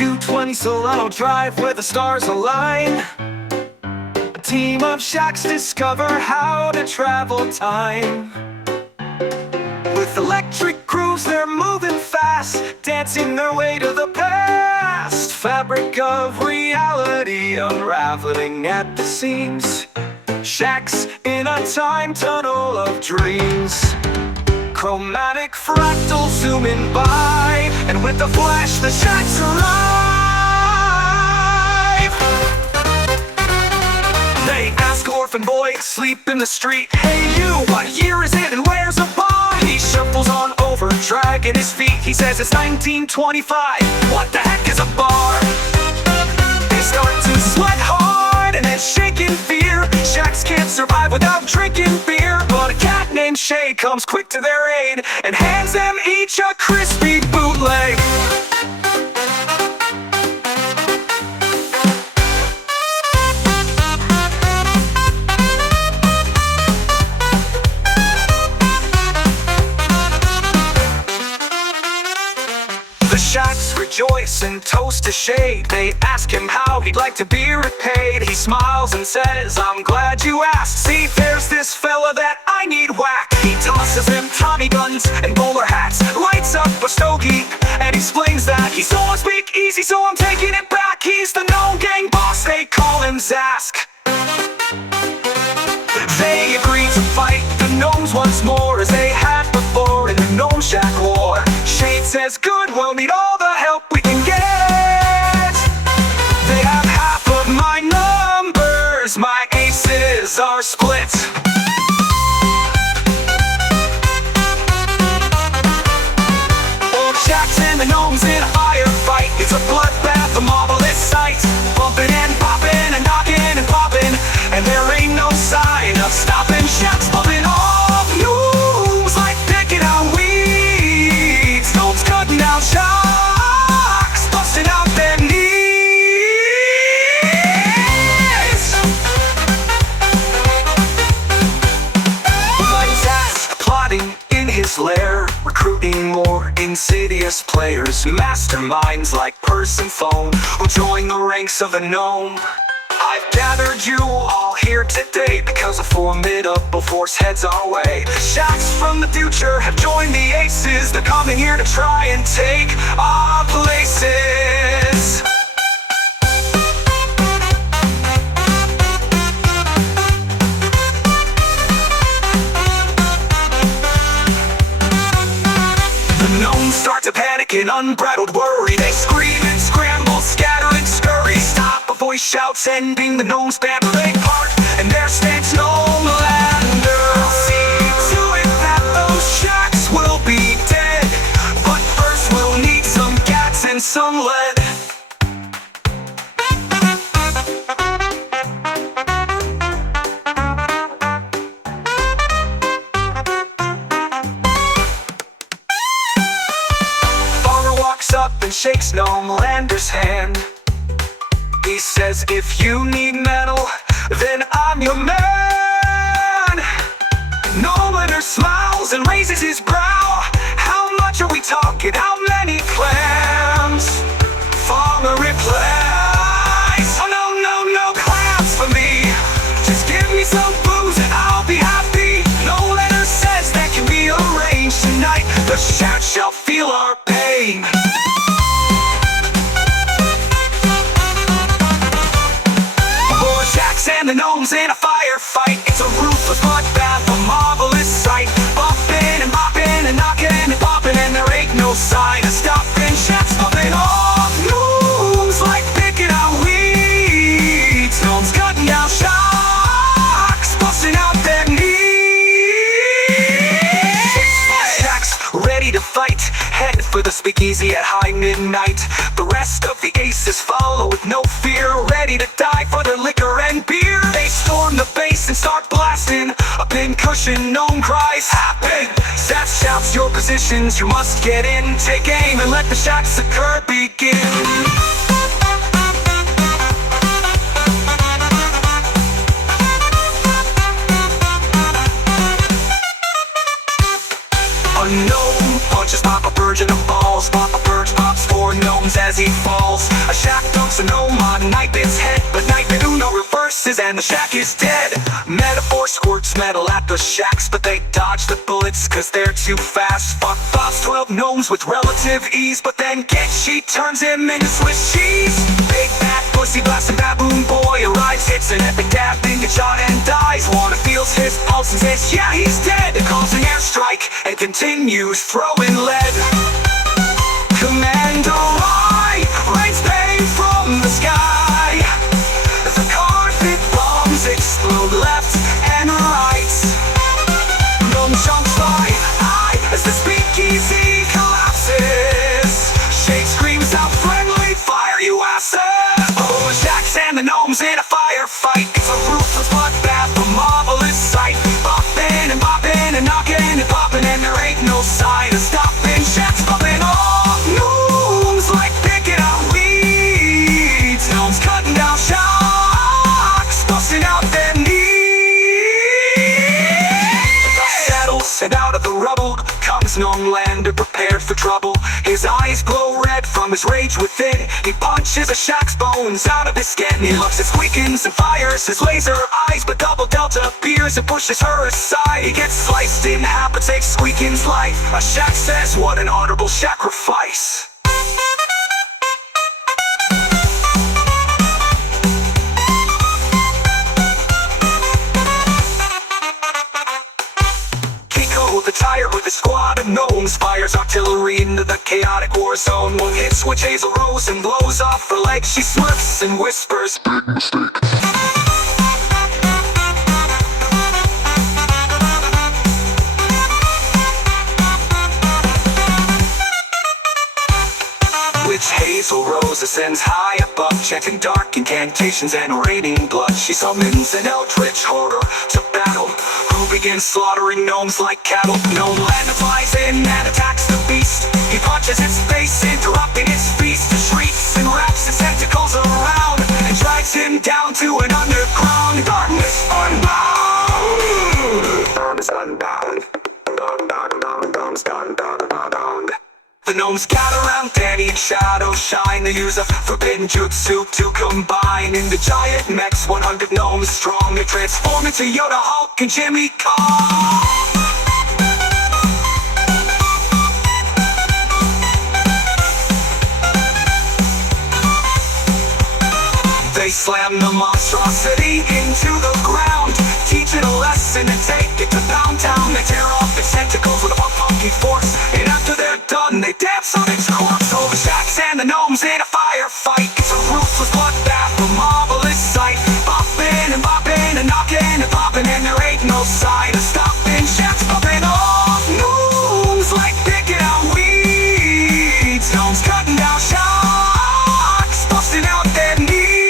220 Solano Drive where the stars align. A team of Shaqs discover how to travel time. With electric grooves they're moving fast, dancing their way to the past. Fabric of reality unraveling at the seams. Shaqs in a time tunnel of dreams. Chromatic fractals zooming by, and with the flash the Shaqs arrive. They ask orphan boy, sleep in the street, "Hey you, what year is it and where's a bar?" He shuffles on over, dragging his feet. He says it's 1925, what the heck is a bar? They start to sweat hard and then shake in fear. Shaqs can't survive without drinking beer. But a cat named Shay comes quick to their aid and hands them each a crispy bootleg. The Shaqs rejoice and toast to Shay. They ask him how he'd like to be repaid. He smiles and says, "I'm glad you asked. See, there's this fella that I need whacked." He tosses him Tommy guns and bowler hats, lights up a stogie, and explains that he's on speak easy, so I'm taking it back. He's the known gang boss, they call him Zask. They agree to fight the gnomes once more, as they had before in the Gnome Shack War. Shade says, "Good, we'll need all the help we can get. They have half of my numbers, my aces are split." Old Shaqs and the gnomes in a firefight. It's a bloodbath, a marvelous sight. Bumping and popping and knocking and popping, and there ain't no sign of stopping. Shaqs bumping off gnomes like picking out weeds. Gnomes cutting down Shaqs, busting out their knees. Like Zask plotting in his lair, recruiting more insidious players, masterminds like Person Phone, who join the ranks of the gnome. I've gathered you all here today because a formidable force heads our way. Shaqs from the future have joined the aces. They're coming here to try and take our places. The gnomes start to panic in unbridled worry. They scream and scramble, scatter and scurry. Stop, a voice shouts, ending the gnomes' band. They part, and there stands Gnomelander. I'll see to it that those Shaqs will be dead, but first we'll need some cats and some lead. Up and shakes Gnomelander's hand. He says, "If you need metal, then I'm your man." Gnomelander smiles and raises his brow. "How much are we talking? How many clams?" Farmer replies, "Oh no, no, no clams for me. Just give me some booze and I'll be happy." Gnomelander says that can be arranged tonight. The Shaqs shall feel our pain. And the gnomes in a firefight. It's a ruthless bloodbath, a marvelous sight. Bumping and popping and knocking and popping, and there ain't no sign of stopping. Shaqs bumping off gnomes like picking out weeds. Gnomes cutting down Shaqs, busting out their knees. Shaqs ready to fight, head for the speakeasy at high midnight. The rest of the aces follow with no fear, ready to die for their liquor and beer. They storm the base and start blasting. A pincushion gnome cries, "Happen!" Zask shouts, "Your positions, you must get in. Take aim and let the Shaqs occur begin." A gnome punches pop a bird in the balls. Pop a bird pops for gnomes as he falls. A shack dunks a gnome on Nightbit's head, but Nightbit Uno reverses and the shack is dead. Metaphor squirts metal at the shacks, but they dodge the bullets cause they're too fast. Fuck Bob's 12 gnomes with relative ease, but then Getchi turns him into Swiss cheese. Big bad pussy blasting baboon boy arrives, hits an epic dab, then gets shot and dies. Warner feels his pulse and says yeah he's dead. Calls an airstrike and continues throwing lead. Commando I rains pain from the sky. The carpet bombs explode left and right. Gnome jumps by as the speakeasy collapses. Shake screams out friendly fire you asses. Oh, Shax and the gnomes in a firefight. It's a ruthless bloodbath, a marvelous sight. Bopping and bopping and knocking and popping, and there ain't no sign of stopping. Shax popping off gnomes like picking out weeds. Gnomes cutting down shocks, busting out their knees. The settles and out of the rubble comes Gnome Lander prepared for trouble. His eyes glow red from his rage within. He punches a Shack's bones out of his skin. He looks at Squeakins and fires his laser eyes, but Double Delta appears and pushes her aside. He gets sliced in half but takes Squeakin's life. A Shack says what an honorable sacrifice. The tire with a squad of gnomes fires artillery into the chaotic war zone. One hit switch Hazel Rose and blows off her leg. She smirks and whispers, big mistake. Witch Hazel Rose ascends high above, chanting dark incantations and raining blood. She summons an eldritch horror to battle, who begins slaughtering gnomes like cattle. Gnome Lander flies in and attacks the beast. He punches its face, interrupting its feast. It shrieks and wraps its tentacles around and drags him down to an underground darkness unbound. Unbound. The gnomes gather around Danny and Shadow Shine. They use a forbidden jutsu to combine into giant mechs, 100 gnomes strong. They transform into Yoda, Hulk, and Jimmy Kong. They slam the monstrosity into the ground, teach it a lesson and take it to Pound Town. They tear off its tentacles with a funky force, and after they're done, they dance on its corpse. So the Shacks and the gnomes in a firefight. It's a ruthless bloodbath, a marvelous sight. Bopping and bopping and knocking and popping, and there ain't no sign of stopping. Shacks popping off gnomes like picking out weeds. Gnomes cutting down shocks, busting out their knees.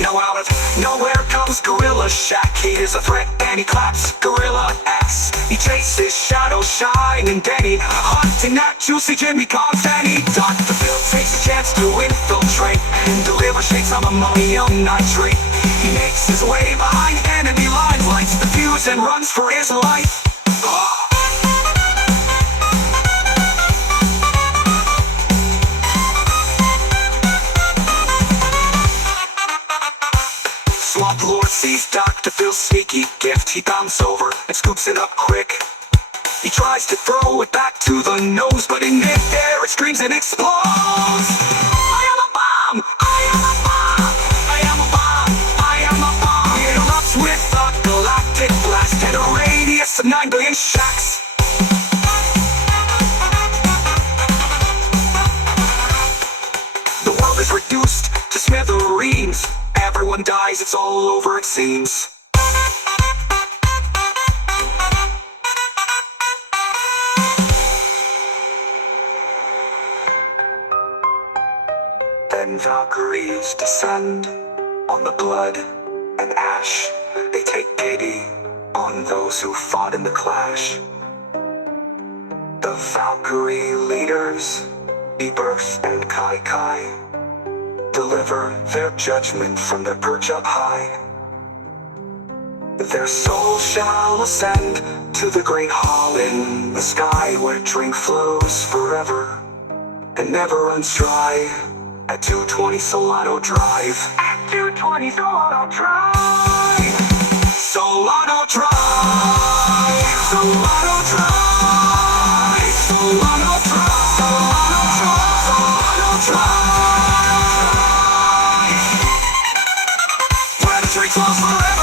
Now out of nowhere comes Gorilla Shack. He is a threat and he claps Gorilla X. He chases Shadow Shine and Danny, hunting that juicy Jimmy Kong. Danny Dr. Phil takes a chance to infiltrate and deliver shades of ammonium nitrate. He makes his way behind enemy lines, lights the fuse and runs for his life. Swamp Lord sees Dr. Phil's sneaky gift. He bounces over and scoops it up quick. He tries to throw it back to the nose, but in mid-air it screams and explodes. I am a bomb! I am a bomb! I am a bomb! I am a bomb! It erupts with a galactic blast and a radius of 9 billion shacks. The world is reduced to smithereens. Everyone dies, it's all over it seems. Then Valkyries descend on the blood and ash. They take pity on those who fought in the clash. The Valkyrie leaders, Rebirth and Kai Kai, deliver their judgment from their perch up high. Their soul shall ascend to the great hall in the sky, where drink flows forever and never runs dry. At 220 Solano Drive. At 220 Solano Drive. Solano Drive. Solano Drive. Solano Drive. Solano Drive. Solano Drive. Where the drink flows forever.